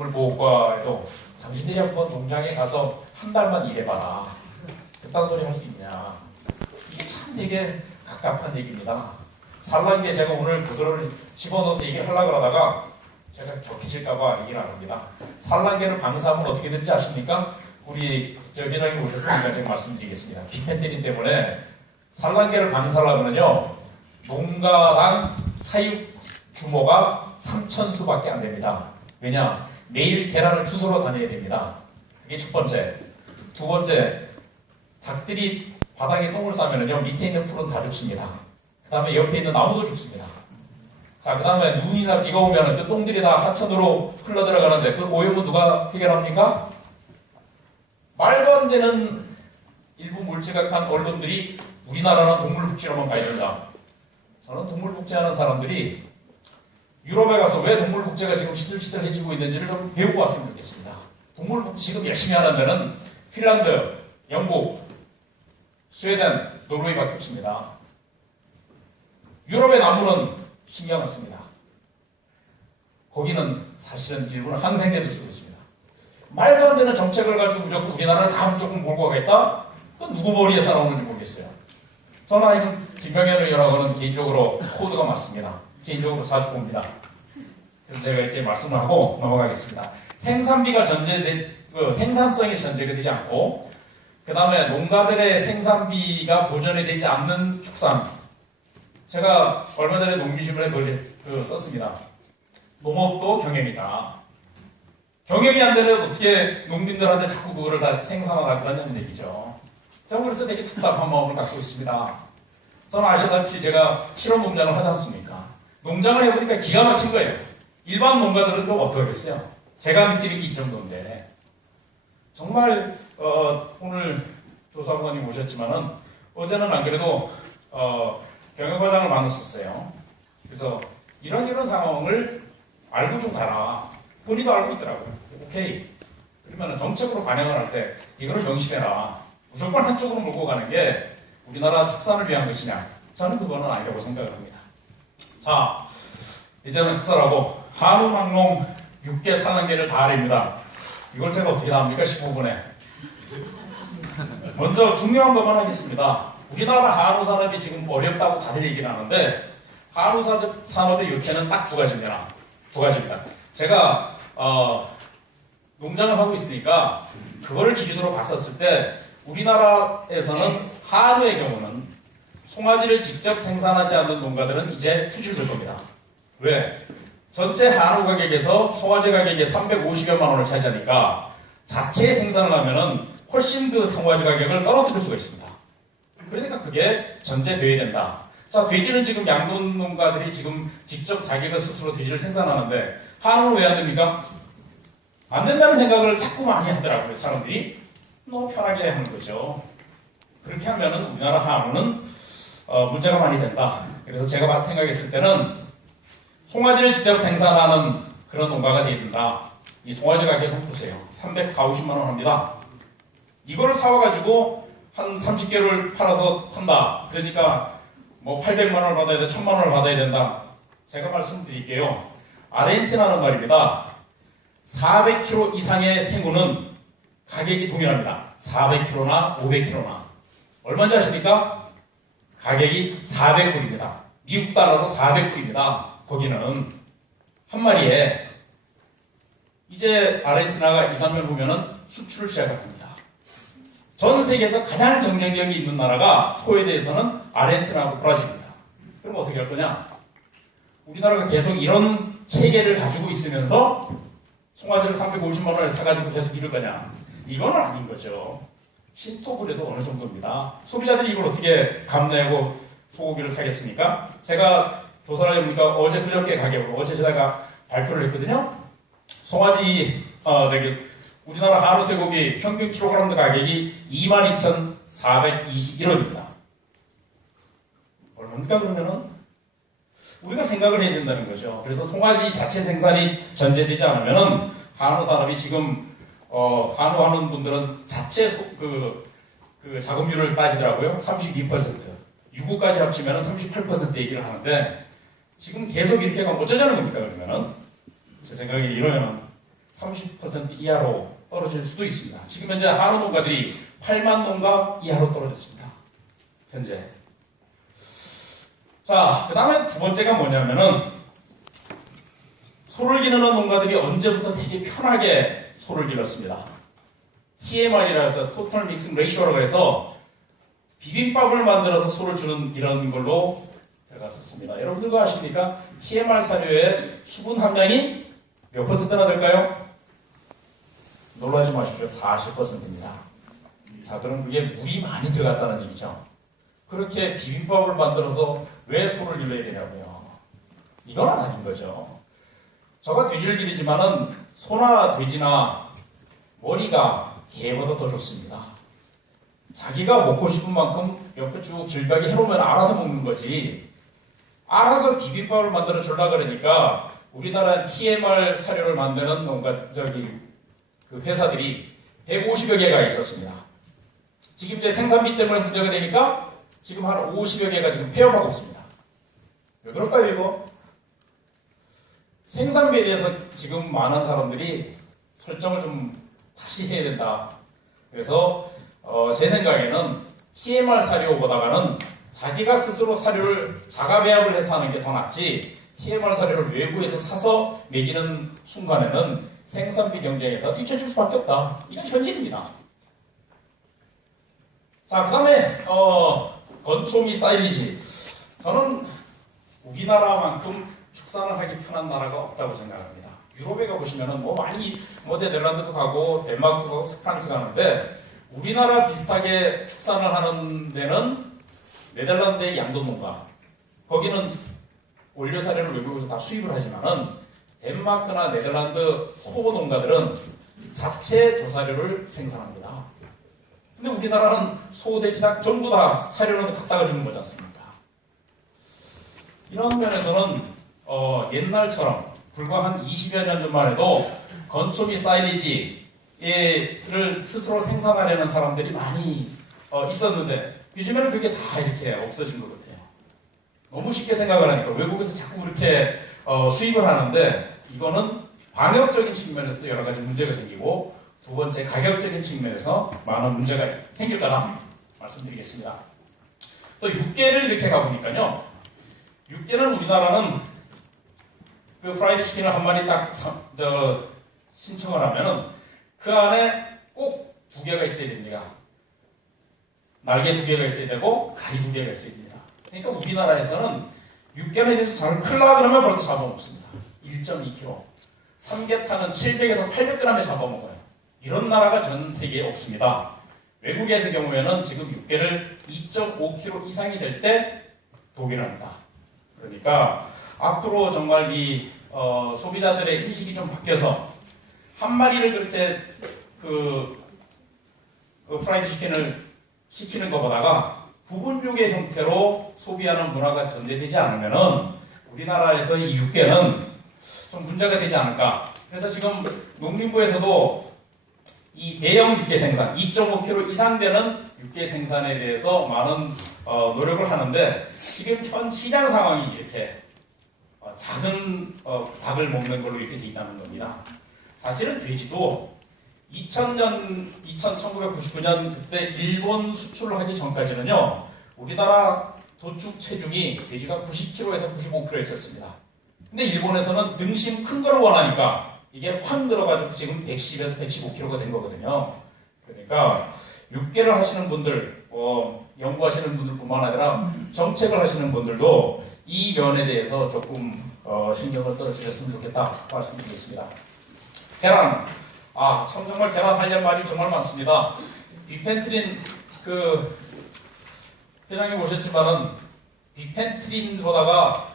동물보호과에도 당신들이 한번 농장에 가서 한 달만 일해봐라. 그딴 소리 할 수 있냐. 이게 참 되게 갑갑한 얘기입니다. 산란계 제가 오늘 그거를 집어넣어서 얘기를 하려고 하다가 제가 격해질까봐 얘기를 안 합니다. 산란계를 방사하면 어떻게 되는지 아십니까? 우리 회장님 오셨으니까 제가 말씀드리겠습니다. 빅팬 때린 때문에 산란계를 방사하려면요 농가당 사육 규모가 3,000수밖에 안 됩니다. 왜냐? 매일 계란을 주스러 다녀야 됩니다. 그게 첫 번째. 두 번째, 닭들이 바닥에 똥을 싸면요 밑에 있는 풀은 다 죽습니다. 그 다음에 옆에 있는 나무도 죽습니다. 자, 그 다음에 눈이나 비가 오면 그 똥들이 다 하천으로 흘러 들어가는데 그 오염은 누가 해결합니까? 말도 안 되는 일부 몰지각한 언론들이 우리나라는 동물복지로만 가야 된다. 저는 동물복지하는 사람들이 유럽에 가서 왜 동물복지가 지금 시들시들해지고 있는지를 좀 배우고 왔으면 좋겠습니다. 동물복지 지금 열심히 하는 데는 핀란드, 영국, 스웨덴, 노르웨이밖에 없습니다. 유럽의 나무는 신경 안 씁니다. 거기는 사실은 일부는 항생제도 쓰고 있습니다. 말도 안 되는 정책을 가지고 무조건 우리나라를 다 무조건 몰고 가겠다? 그건 누구 머리에서 나오는지 모르겠어요. 저는 김병현 의원하고는 개인적으로 코드가 맞습니다. 개인적으로 자주 봅니다. 그래서 제가 이렇게 말씀을 하고 넘어가겠습니다. 생산비가 생산성이 전제가 되지 않고 그 다음에 농가들의 생산비가 보전이 되지 않는 축산. 제가 얼마 전에 농민신문에 그걸 썼습니다. 농업도 경영이다. 경영이 안 되면 어떻게 농민들한테 자꾸 그거를 다 생산하라고 하는 얘기죠. 저는 그래서 되게 답답한 마음을 갖고 있습니다. 저는 아시다시피 제가 실험 농장을 하지 않습니까? 농장을 해보니까 기가 막힌 거예요. 일반 농가들은 또 어떻게 하겠어요? 제가 느끼는 게 이 정도인데 정말 오늘 조사관님 오셨지만은 어제는 안 그래도 경영과장을 만났었어요. 그래서 이런 상황을 알고 좀 가라. 본인도 알고 있더라고요. 오케이. 그러면 정책으로 반영을 할 때 이거를 명심해라. 무조건 한쪽으로 몰고 가는 게 우리나라 축산을 위한 것이냐? 저는 그거는 아니라고 생각을 합니다. 자, 이제는 흑설하고 한우망농 6개 산란계를 다 아립니다. 이걸 제가 어떻게 다 합니까? 15분에. 먼저 중요한 것만 하겠습니다. 우리나라 한우 산업이 지금 어렵다고 다들 얘기를 하는데 한우 산업의 요체는 딱 두 가지입니다. 제가 농장을 하고 있으니까 그거를 기준으로 봤었을 때 우리나라에서는 한우의 경우는 송아지를 직접 생산하지 않는 농가들은 이제 퇴출될 겁니다. 왜? 전체 한우 가격에서 송아지 가격이 350여만 원을 차지하니까 자체 생산을 하면은 훨씬 그 송아지 가격을 떨어뜨릴 수가 있습니다. 그러니까 그게 전제되어야 된다. 자, 돼지는 지금 양돈 농가들이 지금 직접 자기가 스스로 돼지를 생산하는데 한우는 왜 안 됩니까? 안 된다는 생각을 자꾸 많이 하더라고요. 사람들이 너무 편하게 하는 거죠. 그렇게 하면은 우리나라 한우는 문제가 많이 된다. 그래서 제가 생각했을 때는 송아지를 직접 생산하는 그런 농가가 되어야 된다. 이 송아지 가격을 보세요. 340만 원 합니다. 이거를 사와가지고 한 30개를 팔아서 판다. 그러니까 뭐 800만 원을 받아야 돼, 1000만 원을 받아야 된다. 제가 말씀드릴게요. 아르헨티나는 말입니다. 400kg 이상의 생우는 가격이 동일합니다. 400kg나 500kg나. 얼마인지 아십니까? 가격이 400불입니다. 미국 달러로 400불입니다. 거기는 한 마리에 이제 아르헨티나가 2, 3년 보면은 수출을 시작할 겁니다. 전 세계에서 가장 경쟁력이 있는 나라가 소에 대해서는 아르헨티나하고 브라질입니다. 그럼 어떻게 할 거냐? 우리나라가 계속 이런 체계를 가지고 있으면서 송아지를 350만 원에 사가지고 계속 기를 거냐? 이거는 아닌 거죠. 신토불에도 어느 정도입니다. 소비자들이 이걸 어떻게 감내하고 소고기를 사겠습니까? 제가 조사를 해보니까 어제 그저께 가격으로 어제 제가 발표를 했거든요. 송아지 우리나라 한우 쇠고기 평균 킬로그램 가격이 22,421원입니다. 얼마입니까 그러면은? 우리가 생각을 해야 된다는 거죠. 그래서 송아지 자체 생산이 전제되지 않으면은 한우 산업이 지금 한우 하는 분들은 자체 그 자급률을 따지더라고요. 32%. 유구까지 합치면 38% 얘기를 하는데 지금 계속 이렇게 가면 어쩌자는 겁니까 그러면은? 제 생각에 이러면은 30% 이하로 떨어질 수도 있습니다. 지금 현재 한우 농가들이 8만 농가 이하로 떨어졌습니다. 현재. 자, 그 다음에 두 번째가 뭐냐면은 소를 기르는 농가들이 언제부터 되게 편하게 소를 길렀습니다. TMR이라 해서 Total Mixing Ratio라고 해서 비빔밥을 만들어서 소를 주는 이런 걸로 들어갔었습니다. 여러분들 그거 아십니까? TMR 사료의 수분 함량이 몇 퍼센트나 될까요? 놀라지 마십시오. 40%입니다. 자, 그럼 그게 물이 많이 들어갔다는 얘기죠. 그렇게 비빔밥을 만들어서 왜 소를 길러야 되냐고요. 이건 아닌 거죠. 저가 돼지를 기르지만은 소나 돼지나 머리가 개보다 더 좋습니다. 자기가 먹고 싶은 만큼 옆에 쭉 질병이 해놓으면 알아서 먹는 거지. 알아서 비빔밥을 만들어 주려고 그러니까 우리나라 TMR 사료를 만드는 그 회사들이 150여 개가 있었습니다. 지금 이제 생산비 때문에 문제가 되니까 지금 한 50여 개가 지금 폐업하고 있습니다. 왜 그럴까요, 이거? 생산비에 대해서 지금 많은 사람들이 설정을 좀 다시 해야 된다. 그래서 제 생각에는 TMR 사료보다는 자기가 스스로 사료를 자가 배합을 해서 하는 게 더 낫지 TMR 사료를 외부에서 사서 먹이는 순간에는 생산비 경쟁에서 뒤처질 수밖에 없다. 이건 현실입니다. 자, 그 다음에 건초미 사일리지. 저는 우리나라만큼 축산을 하기 편한 나라가 없다고 생각합니다. 유럽에 가보시면은 네덜란드도 가고 덴마크도 가고 프랑스 가는데 우리나라 비슷하게 축산을 하는 데는 네덜란드의 양돈 농가. 거기는 원료 사료를 외국에서 다 수입을 하지만은 덴마크나 네덜란드 소 농가들은 자체 조사료를 생산합니다. 근데 우리나라는 소, 돼지, 닭 전부 다 사료는 갖다가 주는 거지 않습니까? 이런 면에서는 옛날처럼 불과 한 20여 년 전만 해도 건초미 사일리지를 스스로 생산하려는 사람들이 많이 있었는데 요즘에는 그게 다 이렇게 없어진 것 같아요. 너무 쉽게 생각을 하니까 외국에서 자꾸 그렇게 수입을 하는데 이거는 방역적인 측면에서도 여러 가지 문제가 생기고 두 번째 가격적인 측면에서 많은 문제가 생길 거다 말씀드리겠습니다. 또 육계를 이렇게 가보니까요. 육계는 우리나라는 그 프라이드 치킨을 한 마리 딱 신청을 하면은 그 안에 꼭 2개가 있어야 됩니다. 날개 2개가 있어야 되고 다리 2개가 있어야 됩니다. 그러니까 우리나라에서는 육개는 이래서 잘 클라 그러면 벌써 잡아먹습니다. 1.2kg. 삼계탕은 700에서 800g에 잡아먹어요. 이런 나라가 전 세계에 없습니다. 외국에서의 경우에는 지금 육개를 2.5kg 이상이 될 때 도배합니다. 그러니까 앞으로 정말 이 소비자들의 인식이 좀 바뀌어서 한 마리를 그렇게 그 프라이드 치킨을 시키는 것보다가 부분육의 형태로 소비하는 문화가 전제되지 않으면은 우리나라에서 이 육개는 좀 문제가 되지 않을까. 그래서 지금 농림부에서도 이 대형 육개 생산, 2.5kg 이상 되는 육개 생산에 대해서 많은 노력을 하는데 지금 현 시장 상황이 이렇게 작은 닭을 먹는 걸로 이렇게 돼 있다는 겁니다. 사실은 돼지도 1999년 그때 일본 수출을 하기 전까지는요, 우리나라 도축 체중이 돼지가 90kg에서 95kg 있었습니다. 근데 일본에서는 등심 큰 거를 원하니까 이게 확 늘어가지고 지금 110에서 115kg가 된 거거든요. 그러니까 육개를 하시는 분들, 연구하시는 분들뿐만 아니라 정책을 하시는 분들도 이 면에 대해서 조금 신경을 써주셨으면 좋겠다 말씀드리겠습니다. 계란. 참 정말 계란 하려는 말이 정말 많습니다. 비펜트린 회장님 오셨지만은 비펜트린보다가